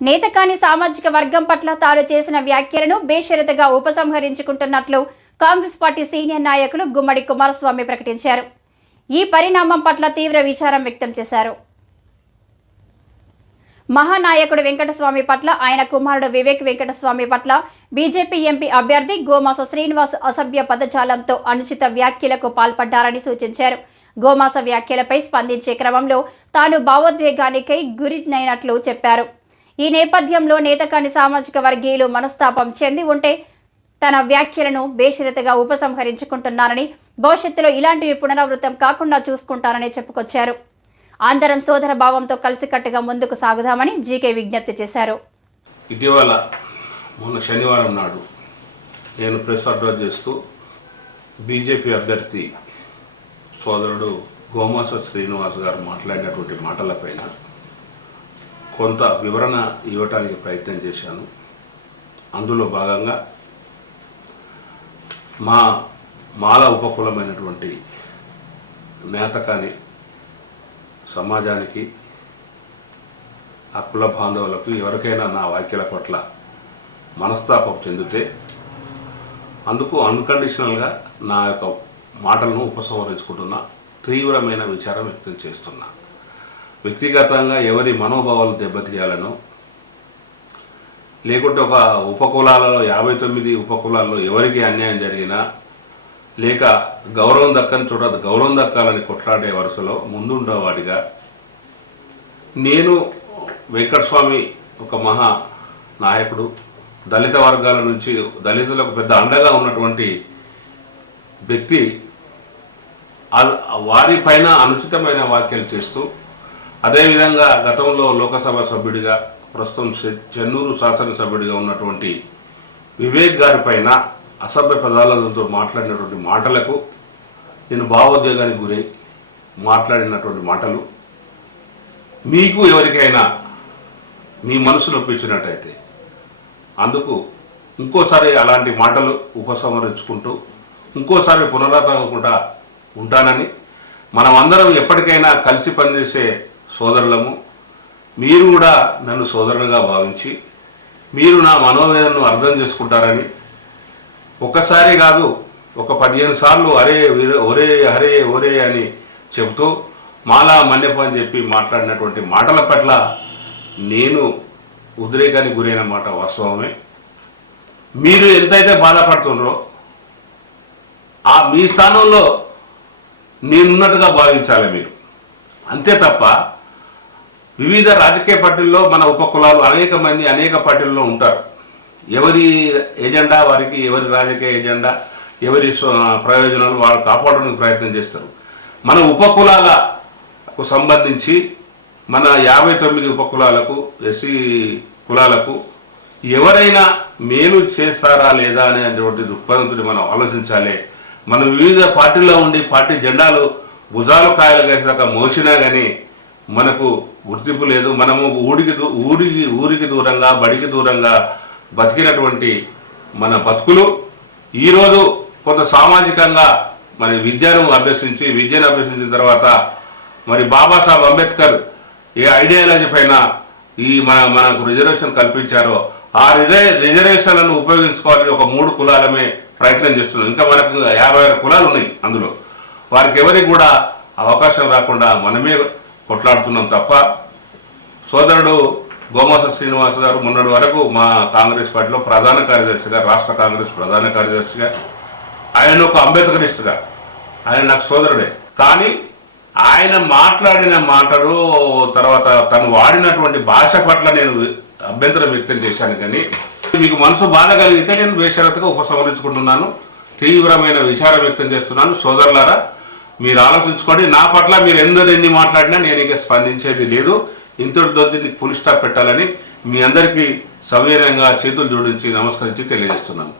నేతకాని సామాజిక వర్గం పట్ల తాను చేసిన వ్యాఖ్యలను బేషరతుగా ఉపసంహరించుకుంటున్నట్లు కాంగ్రెస్ పార్టీ సీనియర్ నాయకులు గుమ్మడి కుమారస్వామి ప్రకటించారు. ఈ పరిణామం పట్ల తీవ్ర విచారం వ్యక్తం చేశారు. మహానాయకుడు వెంకటస్వామి పట్ల ఆయన కుమారుడు వివేక్ వెంకటస్వామి పట్ల బీజేపీ ఎంపీ అభ్యర్థి గోమాస శ్రీనివాస్ అసభ్య పదజాలంతో అనుచిత వ్యాఖ్యలకు పాల్పడ్డారని సూచించారు. గోమాస వ్యాఖ్యలపై స్పందించే క్రమంలో తాను భావోద్వేగానికై గురినైనట్లు చెప్పారు. ఈ నేపథ్యంలో నేతకాని సామాజిక వర్గీయులు మనస్తాపం చెంది ఉంటే తన వ్యాఖ్యలను బేషరతగా ఉపసంహరించుకుంటున్నారని భవిష్యత్తులో ఇలాంటివి పునరావృతం కాకుండా చూసుకుంటారని చెప్పుకొచ్చారు. అందరం సోదర భావంతో కలిసికట్టుగా ముందుకు సాగుదామని జీకే విజ్ఞప్తి చేశారు. ఇటీవల మొన్న శనివారం నాడు నేను ప్రెస్ అడ్రస్ చేస్తూ బీజేపీ అభ్యర్థి సోదరుడు గోమాస శ్రీనివాస్ గారు మాట్లాడినటువంటి మాటలపైన కొంత వివరణ ఇవ్వటానికి ప్రయత్నం చేశాను. అందులో భాగంగా మా మాల ఉపకులమైనటువంటి నేతకాని సమాజానికి ఆ కుల బాంధవులకు ఎవరికైనా నా వ్యాఖ్యల పట్ల మనస్తాపం చెందితే అందుకు అన్కండిషనల్గా నా యొక్క మాటలను ఉపసంహరించుకుంటున్నా తీవ్రమైన విచారం వ్యక్తం చేస్తున్నా. వ్యక్తిగతంగా ఎవరి మనోభావాలు దెబ్బతీయాలనో లేకుంటే ఒక ఉపకులాలలో యాభై తొమ్మిది ఉపకులాల్లో ఎవరికి అన్యాయం జరిగినా లేక గౌరవం దక్కని చోట గౌరవం దక్కాలని కొట్లాడే వరుసలో ముందుండేవాడిగా నేను వెంకటస్వామి ఒక మహా నాయకుడు. దళిత వర్గాల నుంచి దళితులకు పెద్ద అండగా ఉన్నటువంటి వ్యక్తి వారి వారిపైన అనుచితమైన వ్యాఖ్యలు చేస్తూ అదేవిధంగా గతంలో లోకసభ సభ్యుడిగా ప్రస్తుతం చెన్నూరు శాసనసభ్యుడిగా ఉన్నటువంటి వివేక్ గారి పైన అసభ్య పదాలతో మాట్లాడినటువంటి మాటలకు నేను భావోద్వేగానికి గురై మాట్లాడినటువంటి మాటలు. మీకు ఎవరికైనా మీ మనసు నొప్పించినట్టయితే అందుకు ఇంకోసారి అలాంటి మాటలు ఉపసంహరించుకుంటూ ఇంకోసారి పునరావృతమకుండా ఉంటానని మనం అందరం ఎప్పటికైనా కలిసి పనిచేసే సోదరులము మీరు కూడా నన్ను సోదరునిగా భావించి మీరు నా మనోవేదనను అర్థం చేసుకుంటారని. ఒక్కసారి కాదు ఒక పదిహేను సార్లు అరే ఒరే హరే ఒరే అని చెబుతూ మాలా మన్నెపు అని చెప్పి మాట్లాడినటువంటి మాటల పట్ల నేను ఉద్రేకానికి గురైన మాట వాస్తవమే. మీరు ఎంతైతే బాధపడుతున్నారో ఆ మీ స్థానంలో నేనున్నట్టుగా భావించాలి మీరు. అంతే తప్ప వివిధ రాజకీయ పార్టీల్లో మన ఉపకులాలు అనేక మంది అనేక పార్టీల్లో ఉంటారు. ఎవరి ఎజెండా వారికి ఎవరి రాజకీయ ఎజెండా ఎవరి ప్రయోజనాలు వాళ్ళు కాపాడడానికి ప్రయత్నం చేస్తారు. మన ఉపకులాలకు సంబంధించి మన యాభై తొమ్మిది ఉపకులాలకు ఎస్సీ కులాలకు ఎవరైనా మేలు చేస్తారా లేదా అనేటువంటి దృక్పథంతో మనం ఆలోచించాలి. మనం వివిధ పార్టీల్లో ఉండి పార్టీ జెండాలు భుజాలు కాయలు వేసాక మోసినా కానీ మనకు గుర్తింపు లేదు. మనము ఊరికి దూ- ఊరికి ఊరికి దూరంగా బడికి దూరంగా బతికినటువంటి మన బతుకులు ఈరోజు కొంత సామాజికంగా మరి విద్యను అభ్యసించి విద్యను అభ్యసించిన తర్వాత మరి బాబాసాహెబ్ అంబేద్కర్ ఏ ఐడియాలజీ పైన ఈ మన మనకు రిజర్వేషన్ కల్పించారో ఆ రిజర్ రిజర్వేషన్లను ఉపయోగించుకోవాలని ఒక మూడు కులాలమే ప్రయత్నం చేస్తున్నాం. ఇంకా మనకు యాభై ఆరు కులాలు ఉన్నాయి అందులో. వారికి ఎవరికి కూడా అవకాశం రాకుండా మనమే కొట్లాడుతున్నాం తప్ప సోదరుడు గోమాస శ్రీనివాస్ గారు మొన్నటి వరకు మా కాంగ్రెస్ పార్టీలో ప్రధాన కార్యదర్శిగా రాష్ట్ర కాంగ్రెస్ ప్రధాన కార్యదర్శిగా ఆయన ఒక అంబేద్కరిస్టుగా. ఆయన నాకు సోదరుడే. కానీ ఆయన మాట్లాడిన మాటలు తర్వాత తను వాడినటువంటి భాష పట్ల నేను అభ్యంతరం వ్యక్తం చేశాను కానీ మీకు మనసు బాధ కలిగితే నేను బేషరతుగా ఉపసంహరించుకుంటున్నాను. తీవ్రమైన విచారం వ్యక్తం చేస్తున్నాను. సోదరులారా మీరు ఆలోచించుకోండి. నా పట్ల మీరు ఎందరు ఎన్ని మాట్లాడినా నేను ఇక స్పందించేది లేదు. ఇంతటి దొద్దిని ఫుల్ స్టాప్ పెట్టాలని మీ అందరికీ సవీరంగా చేతులు జోడించి నమస్కరించి తెలియజేస్తున్నాను.